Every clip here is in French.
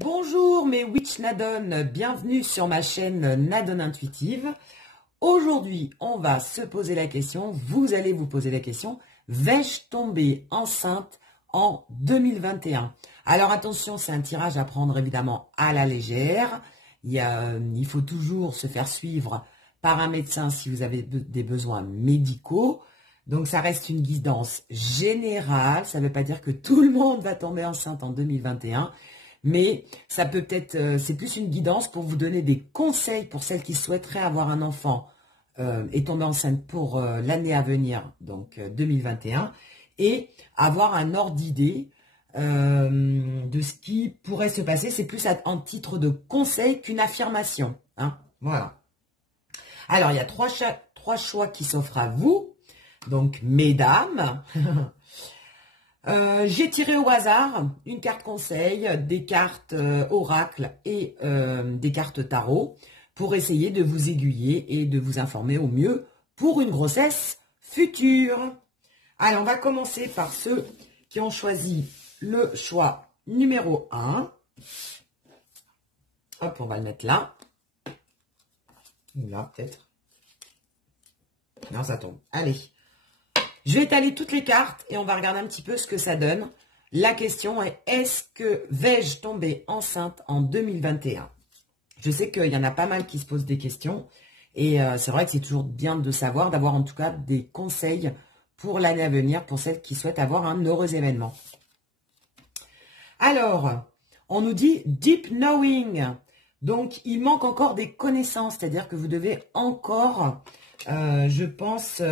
Bonjour mes Witch Nadon, bienvenue sur ma chaîne Nadon Intuitive. Aujourd'hui, on va se poser la question, vous allez vous poser la question, vais-je tomber enceinte en 2021? Alors attention, c'est un tirage à prendre évidemment à la légère. Il faut toujours se faire suivre par un médecin si vous avez des besoins médicaux. Donc ça reste une guidance générale, ça ne veut pas dire que tout le monde va tomber enceinte en 2021, mais ça peut être, c'est plus une guidance pour vous donner des conseils pour celles qui souhaiteraient avoir un enfant et tomber enceinte pour l'année à venir, donc 2021, et avoir un ordre d'idée de ce qui pourrait se passer. C'est plus en titre de conseil qu'une affirmation, hein, voilà. Alors il y a trois choix qui s'offrent à vous. Donc, mesdames, j'ai tiré au hasard une carte conseil, des cartes oracle et des cartes tarot pour essayer de vous aiguiller et de vous informer au mieux pour une grossesse future. Alors, on va commencer par ceux qui ont choisi le choix numéro 1. Hop, on va le mettre là. Là, peut-être. Non, ça tombe. Allez. Je vais étaler toutes les cartes et on va regarder un petit peu ce que ça donne. La question est, est-ce que vais-je tomber enceinte en 2021? Je sais qu'il y en a pas mal qui se posent des questions et c'est vrai que c'est toujours bien de savoir, d'avoir en tout cas des conseils pour l'année à venir, pour celles qui souhaitent avoir un heureux événement. Alors, on nous dit « deep knowing ». Donc, il manque encore des connaissances, c'est-à-dire que vous devez encore, je pense,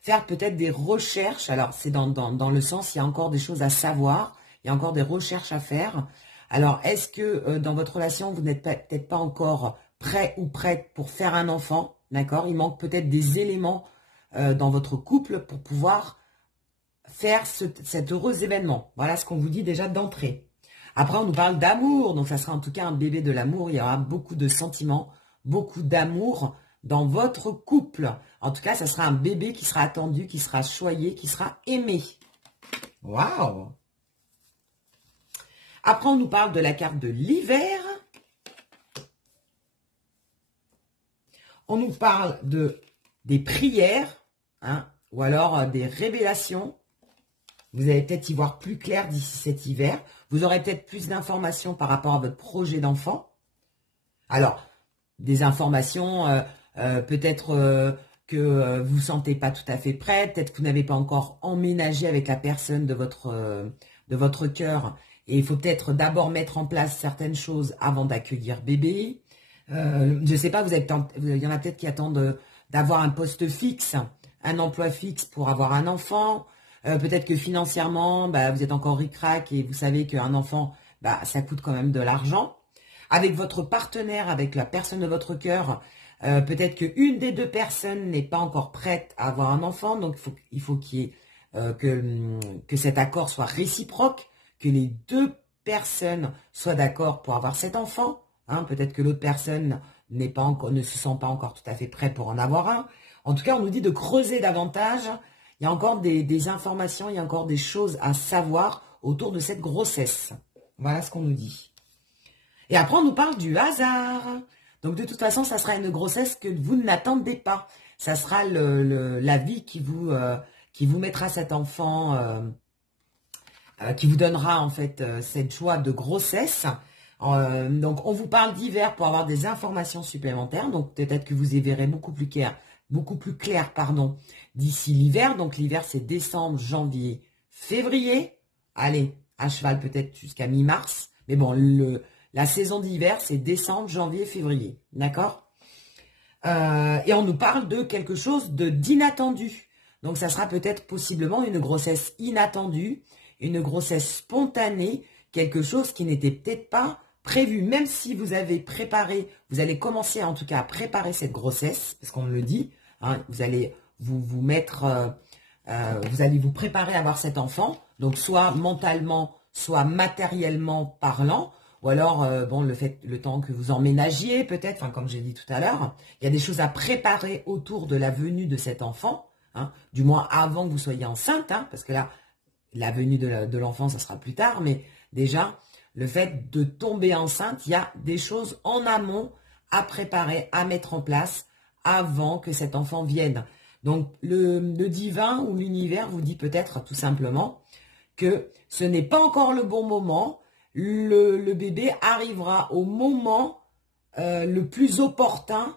faire peut-être des recherches. Alors, c'est dans le sens, il y a encore des choses à savoir, il y a encore des recherches à faire. Alors, est-ce que dans votre relation, vous n'êtes peut-être pas encore prêt ou prête pour faire un enfant, d'accord? Il manque peut-être des éléments dans votre couple pour pouvoir faire cet heureux événement. Voilà ce qu'on vous dit déjà d'entrée. Après, on nous parle d'amour, donc ça sera en tout cas un bébé de l'amour. Il y aura beaucoup de sentiments, beaucoup d'amour dans votre couple. En tout cas, ça sera un bébé qui sera attendu, qui sera choyé, qui sera aimé. Waouh! Après, on nous parle de la carte de l'hiver. On nous parle des prières, hein, ou alors des révélations. Vous allez peut-être y voir plus clair d'ici cet hiver. Vous aurez peut-être plus d'informations par rapport à votre projet d'enfant. Alors, des informations, peut-être que vous ne vous sentez pas tout à fait prête, peut-être que vous n'avez pas encore emménagé avec la personne de votre cœur. Et il faut peut-être d'abord mettre en place certaines choses avant d'accueillir bébé. Je ne sais pas, il y en a peut-être qui attendent d'avoir un poste fixe, un emploi fixe pour avoir un enfant. Peut-être que financièrement, vous êtes encore ric-rac et vous savez qu'un enfant, ça coûte quand même de l'argent. Avec votre partenaire, avec la personne de votre cœur, peut-être qu'une des deux personnes n'est pas encore prête à avoir un enfant. Donc, il faut qu'il y ait, que cet accord soit réciproque, que les deux personnes soient d'accord pour avoir cet enfant. Hein, peut-être que l'autre personne ne se sent pas encore tout à fait prêt pour en avoir un. En tout cas, on nous dit de creuser davantage. Il y a encore des informations, il y a encore des choses à savoir autour de cette grossesse. Voilà ce qu'on nous dit. Et après, on nous parle du hasard. Donc, de toute façon, ça sera une grossesse que vous n'attendez pas. Ça sera la vie qui vous mettra cet enfant, qui vous donnera en fait cette joie de grossesse. Donc, on vous parle d'hiver pour avoir des informations supplémentaires. Donc, peut-être que vous y verrez beaucoup plus clair, d'ici l'hiver. Donc, l'hiver, c'est décembre, janvier, février. Allez, à cheval peut-être jusqu'à mi-mars. Mais bon, la saison d'hiver, c'est décembre, janvier, février. D'accord? Et on nous parle de quelque chose d'inattendu. Donc, ça sera peut-être possiblement une grossesse inattendue, une grossesse spontanée, quelque chose qui n'était peut-être pas prévu. Même si vous avez préparé, vous allez commencer en tout cas à préparer cette grossesse, parce qu'on me le dit, hein, vous allez vous mettre, vous allez vous préparer à avoir cet enfant, donc soit mentalement, soit matériellement parlant, ou alors, bon, le temps que vous emménagiez, peut-être, enfin, comme j'ai dit tout à l'heure, il y a des choses à préparer autour de la venue de cet enfant, hein, du moins avant que vous soyez enceinte, hein, parce que là, la venue de l'enfant, ça sera plus tard, mais déjà, le fait de tomber enceinte, il y a des choses en amont à préparer, à mettre en place avant que cet enfant vienne. Donc, le divin ou l'univers vous dit peut-être tout simplement que ce n'est pas encore le bon moment. Le bébé arrivera au moment le plus opportun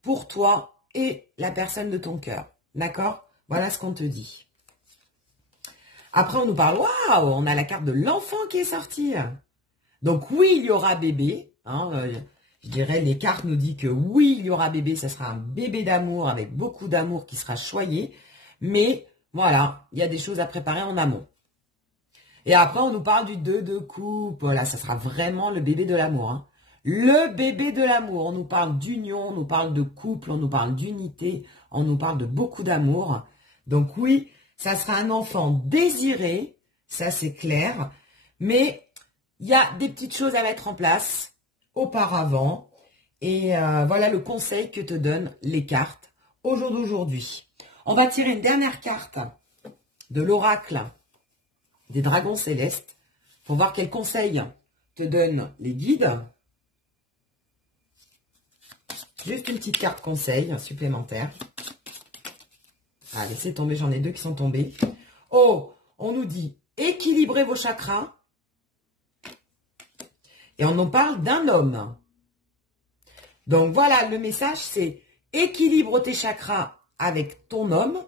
pour toi et la personne de ton cœur. D'accord? Voilà ce qu'on te dit. Après, on nous parle, waouh, on a la carte de l'enfant qui est sortie. Donc oui, il y aura bébé. Hein, je dirais, les cartes nous disent que oui, il y aura bébé. Ça sera un bébé d'amour avec beaucoup d'amour qui sera choyé. Mais voilà, il y a des choses à préparer en amont. Et après, on nous parle du 2 de coupe. Voilà, ça sera vraiment le bébé de l'amour. Hein. Le bébé de l'amour. On nous parle d'union, on nous parle de couple, on nous parle d'unité, on nous parle de beaucoup d'amour. Donc oui, ça sera un enfant désiré, ça c'est clair. Mais il y a des petites choses à mettre en place auparavant. Et voilà le conseil que te donnent les cartes au jour d'aujourd'hui. On va tirer une dernière carte de l'oracle des dragons célestes pour voir quels conseils te donnent les guides. Juste une petite carte conseil supplémentaire. Ah, laissez tomber, j'en ai deux qui sont tombés. Oh, on nous dit équilibrez vos chakras. Et on nous parle d'un homme. Donc voilà, le message c'est équilibre tes chakras avec ton homme.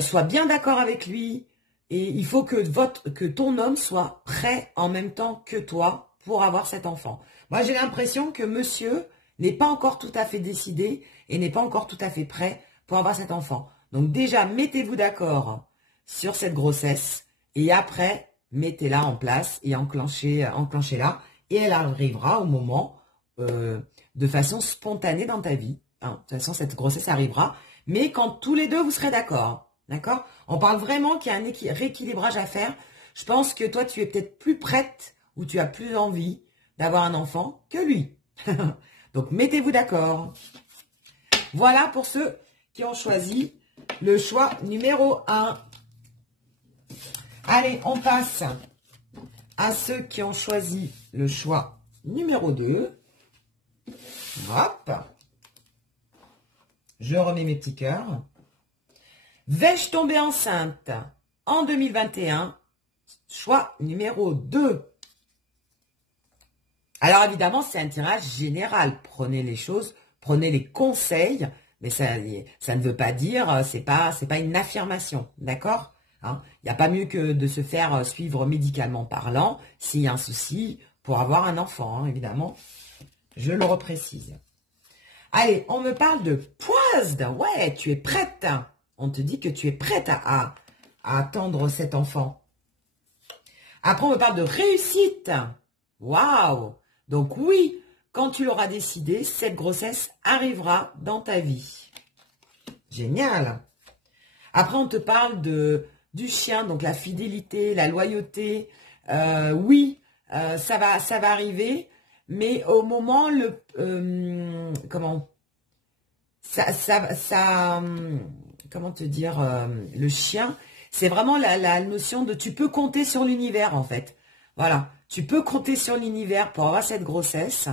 Sois bien d'accord avec lui. Et il faut que ton homme soit prêt en même temps que toi pour avoir cet enfant. Moi, j'ai l'impression que monsieur n'est pas encore tout à fait décidé et n'est pas encore tout à fait prêt pour avoir cet enfant. Donc déjà, mettez-vous d'accord sur cette grossesse et après, mettez-la en place et enclenchez-la. Et elle arrivera au moment de façon spontanée dans ta vie. Hein, de toute façon, cette grossesse arrivera. Mais quand tous les deux, vous serez d'accord. D'accord? On parle vraiment qu'il y a un rééquilibrage à faire. Je pense que toi, tu es peut-être plus prête ou tu as plus envie d'avoir un enfant que lui. Donc, mettez-vous d'accord. Voilà pour ceux qui ont choisi le choix numéro 1. Allez, on passe à ceux qui ont choisi le choix numéro 2. Hop. Je remets mes petits cœurs. Vais-je tomber enceinte en 2021? Choix numéro 2. Alors évidemment, c'est un tirage général. Prenez les choses, prenez les conseils, mais ça ne veut pas dire, c'est pas une affirmation, d'accord? Hein, il n'y a pas mieux que de se faire suivre médicalement parlant s'il y a un souci pour avoir un enfant, hein, évidemment. Je le reprécise. Allez, on me parle de poise. Ouais, tu es prête. On te dit que tu es prête à attendre cet enfant. Après, on me parle de réussite. Waouh! Donc oui, quand tu l'auras décidé, cette grossesse arrivera dans ta vie. Génial! Après, on te parle du chien, donc la fidélité, la loyauté. Oui, ça va arriver, mais au moment, comment te dire, le chien, c'est vraiment la notion de tu peux compter sur l'univers en fait. Voilà, tu peux compter sur l'univers pour avoir cette grossesse.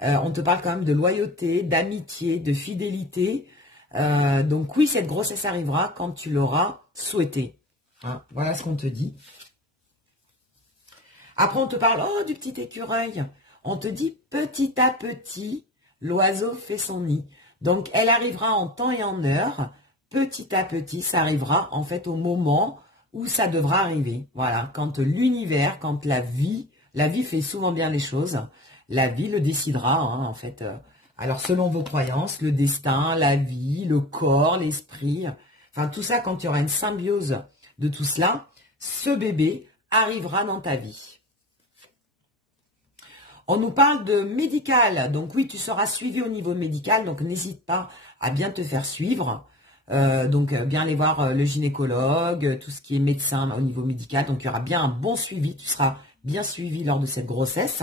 On te parle quand même de loyauté, d'amitié, de fidélité. Donc oui, cette grossesse arrivera quand tu l'auras souhaité. Hein, voilà ce qu'on te dit. Après, on te parle du petit écureuil. On te dit petit à petit, l'oiseau fait son nid. Donc, elle arrivera en temps et en heure. Petit à petit, ça arrivera en fait au moment où ça devra arriver. Voilà, quand l'univers, quand la vie fait souvent bien les choses. La vie le décidera, hein, en fait. Alors, selon vos croyances, le destin, la vie, le corps, l'esprit, enfin tout ça, quand il y aura une symbiose de tout cela, ce bébé arrivera dans ta vie. On nous parle de médical, donc oui, tu seras suivi au niveau médical, donc n'hésite pas à bien te faire suivre. Donc bien aller voir le gynécologue, tout ce qui est médecin au niveau médical, donc il y aura bien un bon suivi, tu seras bien suivi lors de cette grossesse.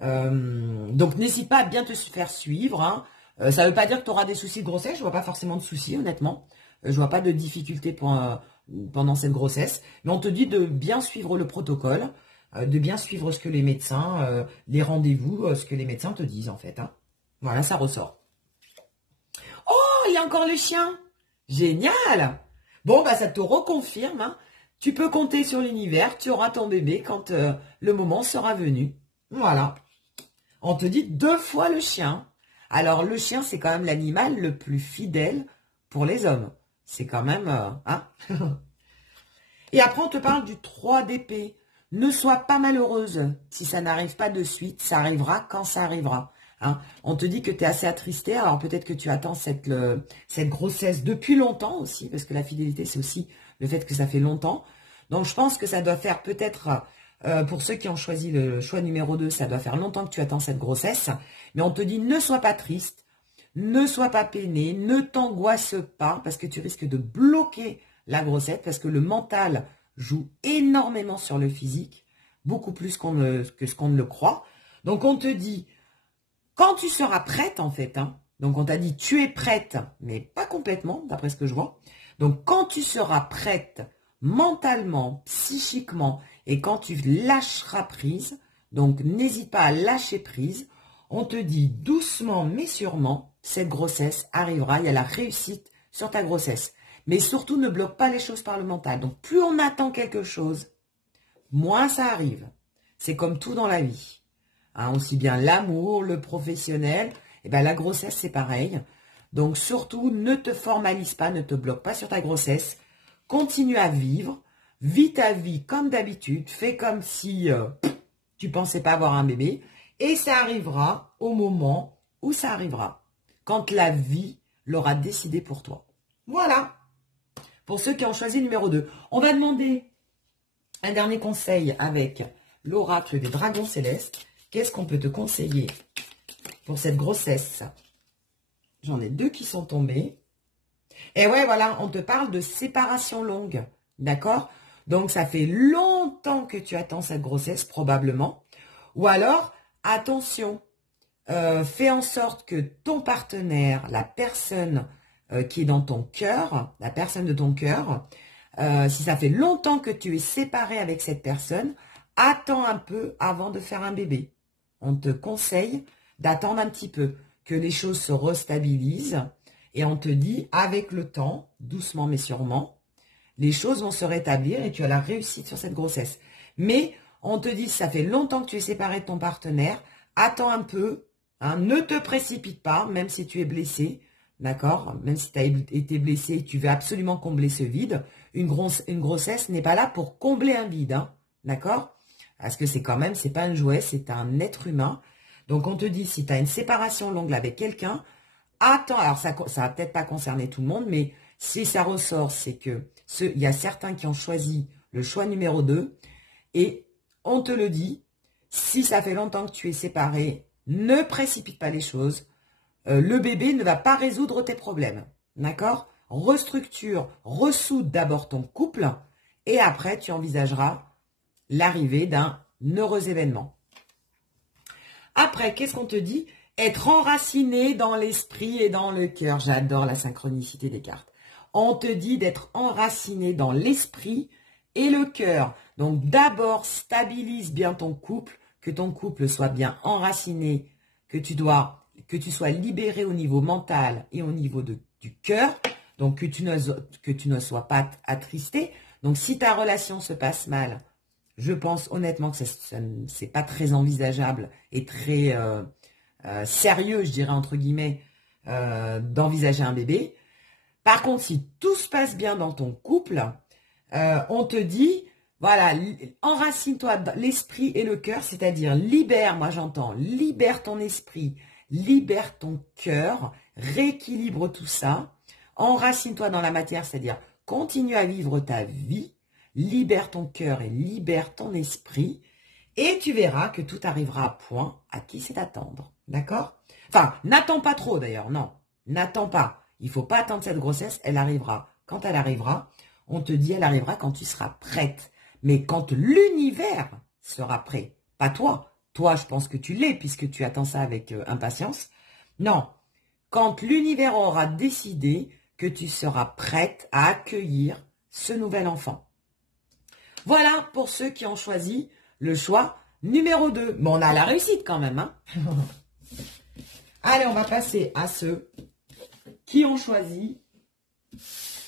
Donc n'hésite pas à bien te faire suivre. Hein. Ça ne veut pas dire que tu auras des soucis de grossesse, je vois pas forcément de soucis honnêtement. Je vois pas de difficultés pendant cette grossesse, mais on te dit de bien suivre le protocole. de bien suivre ce que les médecins, les rendez-vous, ce que les médecins te disent en fait. Hein. Voilà, ça ressort. Oh, il y a encore le chien. Génial. Bon, bah ça te reconfirme. Hein. Tu peux compter sur l'univers, tu auras ton bébé quand le moment sera venu. Voilà. On te dit 2 fois le chien. Alors, le chien, c'est quand même l'animal le plus fidèle pour les hommes. C'est quand même... hein. Et après, on te parle du 3 d'épée. Ne sois pas malheureuse. Si ça n'arrive pas de suite, ça arrivera quand ça arrivera. Hein. On te dit que tu es assez attristé. Alors, peut-être que tu attends cette grossesse depuis longtemps aussi, parce que la fidélité, c'est aussi le fait que ça fait longtemps. Donc, je pense que ça doit faire peut-être... pour ceux qui ont choisi le choix numéro 2, ça doit faire longtemps que tu attends cette grossesse. Mais on te dit, ne sois pas triste, ne sois pas peiné, ne t'angoisse pas, parce que tu risques de bloquer la grossesse, parce que le mental joue énormément sur le physique, beaucoup plus que ce qu'on ne le croit. Donc, on te dit, quand tu seras prête, en fait, hein, donc on t'a dit, tu es prête, mais pas complètement, d'après ce que je vois. Donc, quand tu seras prête, mentalement, psychiquement, et quand tu lâcheras prise, donc n'hésite pas à lâcher prise, on te dit doucement mais sûrement, cette grossesse arrivera, il y a la réussite sur ta grossesse. Mais surtout, ne bloque pas les choses par le mental. Donc, plus on attend quelque chose, moins ça arrive. C'est comme tout dans la vie. Hein, aussi bien l'amour, le professionnel, et ben la grossesse, c'est pareil. Donc, surtout, ne te formalise pas, ne te bloque pas sur ta grossesse. Continue à vivre. Vis ta vie comme d'habitude. Fais comme si tu pensais pas avoir un bébé. Et ça arrivera au moment où ça arrivera. Quand la vie l'aura décidé pour toi. Voilà. Pour ceux qui ont choisi le numéro 2. On va demander un dernier conseil avec l'oracle des dragons célestes. Qu'est-ce qu'on peut te conseiller pour cette grossesse? J'en ai 2 qui sont tombés. Et ouais, voilà, on te parle de séparation longue. D'accord? Donc, ça fait longtemps que tu attends cette grossesse, probablement. Ou alors, attention, fais en sorte que ton partenaire, la personne qui est dans ton cœur, la personne de ton cœur, si ça fait longtemps que tu es séparé avec cette personne, attends un peu avant de faire un bébé. On te conseille d'attendre un petit peu, que les choses se restabilisent. Et on te dit, avec le temps, doucement mais sûrement, les choses vont se rétablir et tu as la réussite sur cette grossesse. Mais on te dit, ça fait longtemps que tu es séparé de ton partenaire, attends un peu, hein, ne te précipite pas, même si tu es blessé, d'accord? Même si tu as été blessé, tu veux absolument combler ce vide. Une grossesse n'est pas là pour combler un vide, hein, d'accord? Parce que c'est quand même, c'est pas un jouet, c'est un être humain. Donc on te dit, si tu as une séparation longue avec quelqu'un, attends, alors ça va peut-être pas concerner tout le monde, mais si ça ressort, c'est que il y a certains qui ont choisi le choix numéro 2, et on te le dit, si ça fait longtemps que tu es séparé, ne précipite pas les choses, le bébé ne va pas résoudre tes problèmes, d'accord? Restructure, ressoude d'abord ton couple, et après tu envisageras l'arrivée d'un heureux événement. Après, qu'est-ce qu'on te dit? Être enraciné dans l'esprit et dans le cœur. J'adore la synchronicité des cartes. On te dit d'être enraciné dans l'esprit et le cœur. Donc d'abord, stabilise bien ton couple, que ton couple soit bien enraciné, que tu sois libéré au niveau mental et au niveau du cœur. Donc que tu ne sois pas attristé. Donc si ta relation se passe mal, je pense honnêtement que c'est pas très envisageable et très sérieux, je dirais entre guillemets, d'envisager un bébé. Par contre, si tout se passe bien dans ton couple, on te dit, voilà, enracine-toi dans l'esprit et le cœur, c'est-à-dire libère, moi j'entends, libère ton esprit, libère ton cœur, rééquilibre tout ça, enracine-toi dans la matière, c'est-à-dire continue à vivre ta vie, libère ton cœur et libère ton esprit, et tu verras que tout arrivera à point à qui c'est attendre. D'accord? Enfin, n'attends pas trop d'ailleurs, non. N'attends pas. Il ne faut pas attendre cette grossesse, elle arrivera. Quand elle arrivera, on te dit elle arrivera quand tu seras prête. Mais quand l'univers sera prêt, pas toi. Toi, je pense que tu l'es puisque tu attends ça avec impatience. Non. Quand l'univers aura décidé que tu seras prête à accueillir ce nouvel enfant. Voilà pour ceux qui ont choisi le choix numéro 2. Bon, on a la réussite quand même. Hein. Allez, on va passer à ceux qui ont choisi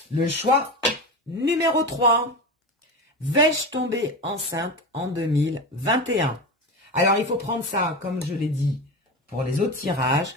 le choix numéro 3. Vais-je tomber enceinte en 2021? Alors, il faut prendre ça, comme je l'ai dit, pour les autres tirages.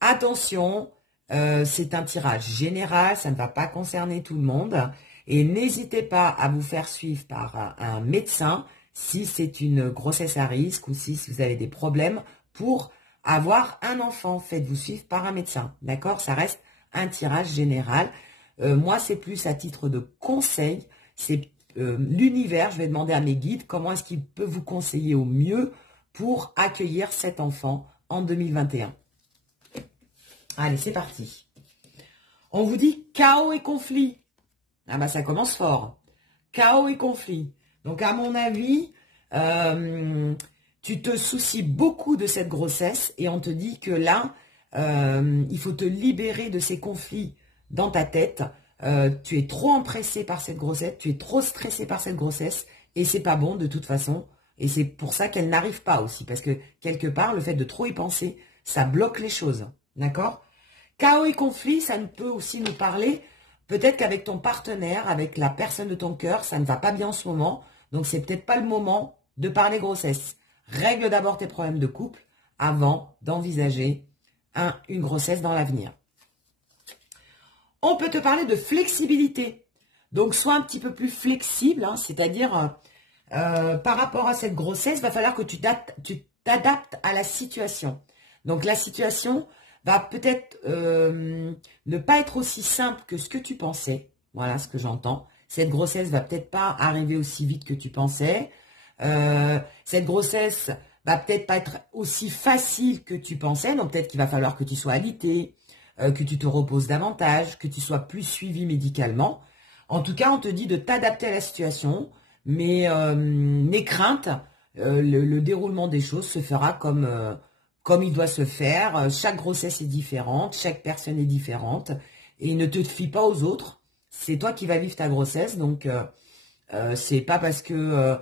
Attention, c'est un tirage général, ça ne va pas concerner tout le monde. Et n'hésitez pas à vous faire suivre par un médecin si c'est une grossesse à risque ou si vous avez des problèmes pour avoir un enfant. Faites-vous suivre par un médecin, d'accord? Ça reste un tirage général. Moi, c'est plus à titre de conseil. C'est l'univers, je vais demander à mes guides comment est-ce qu'il peut vous conseiller au mieux pour accueillir cet enfant en 2021. Allez, c'est parti. On vous dit chaos et conflit. Ah bah ça commence fort. Chaos et conflit. Donc à mon avis, tu te soucies beaucoup de cette grossesse et on te dit que là, il faut te libérer de ces conflits dans ta tête. Tu es trop empressé par cette grossesse, tu es trop stressé par cette grossesse et c'est pas bon de toute façon. Et c'est pour ça qu'elle n'arrive pas aussi. Parce que quelque part, le fait de trop y penser, ça bloque les choses. D'accord? Chaos et conflit, ça ne peut aussi nous parler. Peut-être qu'avec ton partenaire, avec la personne de ton cœur, ça ne va pas bien en ce moment. Donc, c'est peut-être pas le moment de parler grossesse. Règle d'abord tes problèmes de couple avant d'envisager une grossesse dans l'avenir. On peut te parler de flexibilité. Donc, sois un petit peu plus flexible, hein, c'est-à-dire par rapport à cette grossesse, il va falloir que tu t'adaptes à la situation. Donc, la situation va peut-être ne pas être aussi simple que ce que tu pensais. Voilà ce que j'entends. Cette grossesse va peut-être pas arriver aussi vite que tu pensais. Cette grossesse va peut-être pas être aussi facile que tu pensais. Donc peut-être qu'il va falloir que tu sois alité, que tu te reposes davantage, que tu sois plus suivi médicalement. En tout cas, on te dit de t'adapter à la situation. Mais n'aie crainte, le déroulement des choses se fera comme il doit se faire. Chaque grossesse est différente, chaque personne est différente. Et ne te fie pas aux autres. C'est toi qui vas vivre ta grossesse. Donc, c'est pas parce que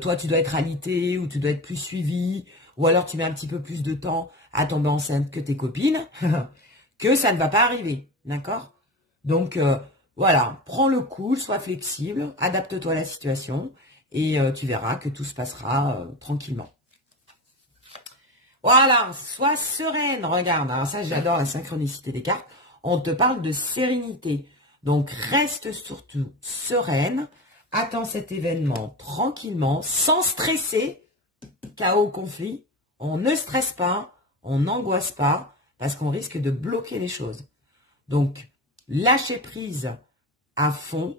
toi, tu dois être alité ou tu dois être plus suivi, ou alors tu mets un petit peu plus de temps à tomber enceinte que tes copines, que ça ne va pas arriver. D'accord? Donc, voilà, prends le coup, sois flexible, adapte-toi à la situation et tu verras que tout se passera tranquillement. Voilà, sois sereine, regarde, alors ça j'adore la synchronicité des cartes, on te parle de sérénité. Donc reste surtout sereine, attends cet événement tranquillement, sans stresser, chaos, conflit, on ne stresse pas, on n'angoisse pas, parce qu'on risque de bloquer les choses. Donc, lâcher prise à fond,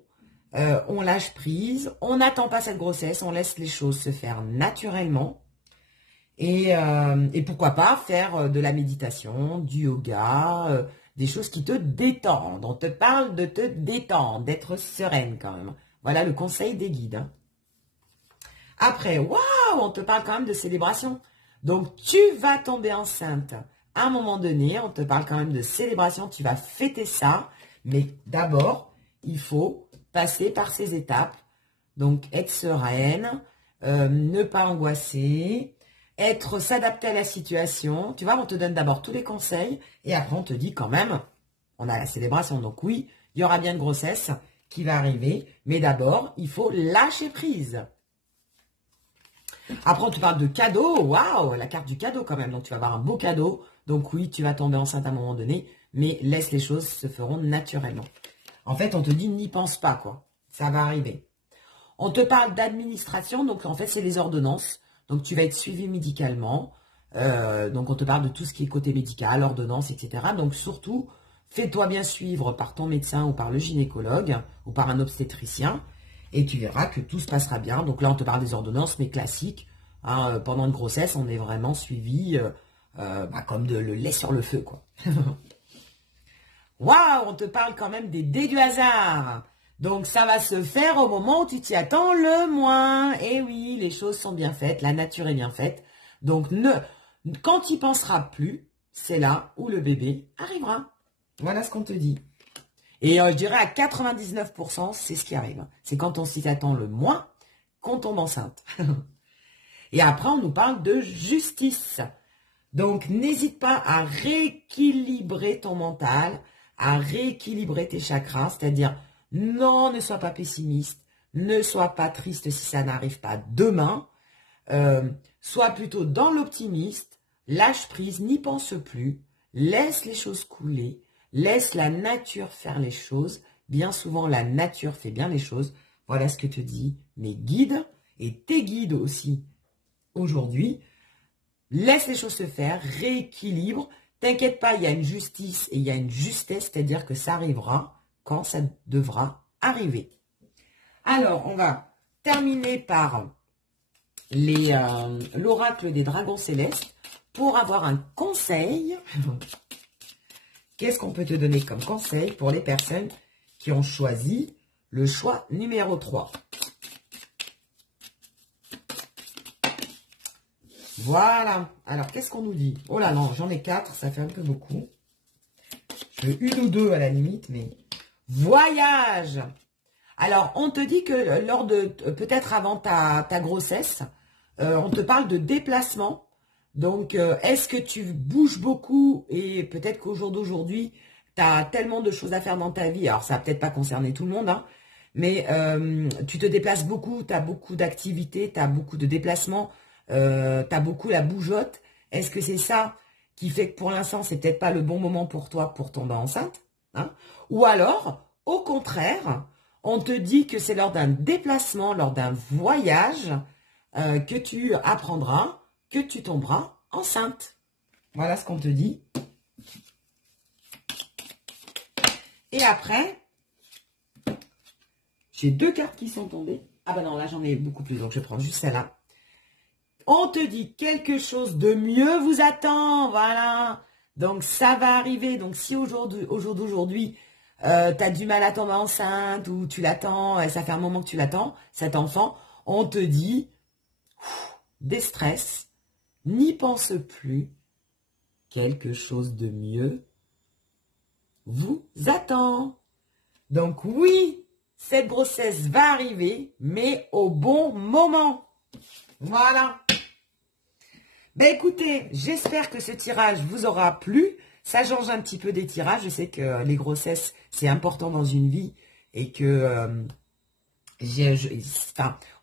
on lâche prise, on n'attend pas cette grossesse, on laisse les choses se faire naturellement. Et pourquoi pas faire de la méditation, du yoga, des choses qui te détendent. On te parle de te détendre, d'être sereine quand même. Voilà le conseil des guides. Hein. Après, waouh, on te parle quand même de célébration. Donc, tu vas tomber enceinte à un moment donné. On te parle quand même de célébration. Tu vas fêter ça. Mais d'abord, il faut passer par ces étapes. Donc, être sereine, ne pas angoisser, s'adapter à la situation. Tu vois, on te donne d'abord tous les conseils et après, on te dit quand même, on a la célébration. Donc oui, il y aura bien une grossesse qui va arriver. Mais d'abord, il faut lâcher prise. Après, on te parle de cadeau. Waouh, la carte du cadeau quand même. Donc, tu vas avoir un beau cadeau. Donc oui, tu vas tomber enceinte à un moment donné. Mais laisse les choses se feront naturellement. En fait, on te dit, n'y pense pas, quoi. Ça va arriver. On te parle d'administration. Donc, en fait, c'est les ordonnances. Donc, tu vas être suivi médicalement. Donc, on te parle de tout ce qui est côté médical, ordonnance, etc. Donc, surtout, fais-toi bien suivre par ton médecin ou par le gynécologue ou par un obstétricien. Et tu verras que tout se passera bien. Donc là, on te parle des ordonnances, mais classiques. Hein, pendant une grossesse, on est vraiment suivi comme le lait sur le feu, quoi. Waouh, on te parle quand même des dés du hasard. Donc, ça va se faire au moment où tu t'y attends le moins. Et oui, les choses sont bien faites, la nature est bien faite. Donc, quand tu n'y penseras plus, c'est là où le bébé arrivera. Voilà ce qu'on te dit. Et je dirais à 99%, c'est ce qui arrive. C'est quand on s'y attend le moins qu'on tombe enceinte. Et après, on nous parle de justice. Donc, n'hésite pas à rééquilibrer ton mental, à rééquilibrer tes chakras, c'est-à-dire, non, ne sois pas pessimiste, ne sois pas triste si ça n'arrive pas demain, sois plutôt dans l'optimiste, lâche prise, n'y pense plus, laisse les choses couler, laisse la nature faire les choses. Bien souvent, la nature fait bien les choses. Voilà ce que te dit mes guides et tes guides aussi aujourd'hui. Laisse les choses se faire, rééquilibre. T'inquiète pas, il y a une justice et il y a une justesse, c'est-à-dire que ça arrivera quand ça devra arriver. Alors, on va terminer par l'oracle des dragons célestes pour avoir un conseil. Qu'est-ce qu'on peut te donner comme conseil pour les personnes qui ont choisi le choix numéro 3? Voilà. Alors, qu'est-ce qu'on nous dit? Oh là non, j'en ai 4, ça fait un peu beaucoup. Je veux une ou deux à la limite, mais... Voyage. Alors, on te dit que lors de... Peut-être avant ta grossesse, on te parle de déplacement. Donc, est-ce que tu bouges beaucoup? Et peut-être qu'au jour d'aujourd'hui, tu as tellement de choses à faire dans ta vie. Alors, ça va peut-être pas concerner tout le monde, hein, mais tu te déplaces beaucoup, tu as beaucoup d'activités, tu as beaucoup de déplacements. Tu as beaucoup la bougeotte. Est-ce que c'est ça qui fait que pour l'instant, c'est peut-être pas le bon moment pour toi pour tomber enceinte, hein? Ou alors, au contraire, on te dit que c'est lors d'un déplacement, lors d'un voyage, que tu apprendras, que tu tomberas enceinte. Voilà ce qu'on te dit. Et après, j'ai 2 cartes qui sont tombées. Ah ben non, là j'en ai beaucoup plus, donc je prends juste celle-là. On te dit quelque chose de mieux vous attend, voilà. Donc, ça va arriver. Donc, si au jour d'aujourd'hui, tu as du mal à tomber enceinte ou tu l'attends, ça fait un moment que tu l'attends, cet enfant, on te dit, déstresse, n'y pense plus, quelque chose de mieux vous attend. Donc, oui, cette grossesse va arriver, mais au bon moment. Voilà. Ben écoutez, j'espère que ce tirage vous aura plu. Ça change un petit peu des tirages. Je sais que les grossesses, c'est important dans une vie et que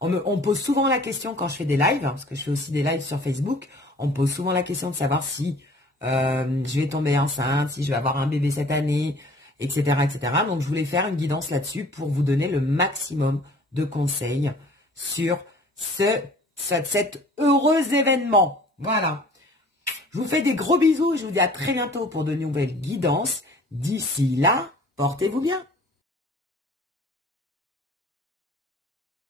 on me pose souvent la question quand je fais des lives, parce que je fais aussi des lives sur Facebook. On me pose souvent la question de savoir si je vais tomber enceinte, si je vais avoir un bébé cette année, etc., etc. Donc, je voulais faire une guidance là-dessus pour vous donner le maximum de conseils sur cet heureux événement. Voilà. Je vous fais des gros bisous et je vous dis à très bientôt pour de nouvelles guidances. D'ici là, portez-vous bien.